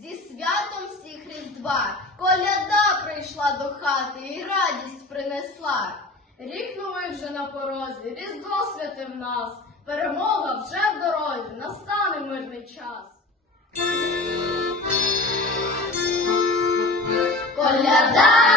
зі святом всіх різдва, коляда прийшла до хати і радість принесла. Рік новий вже на порозі, різдво святив нас, перемога вже в дорозі, настане мирний час. Коляда!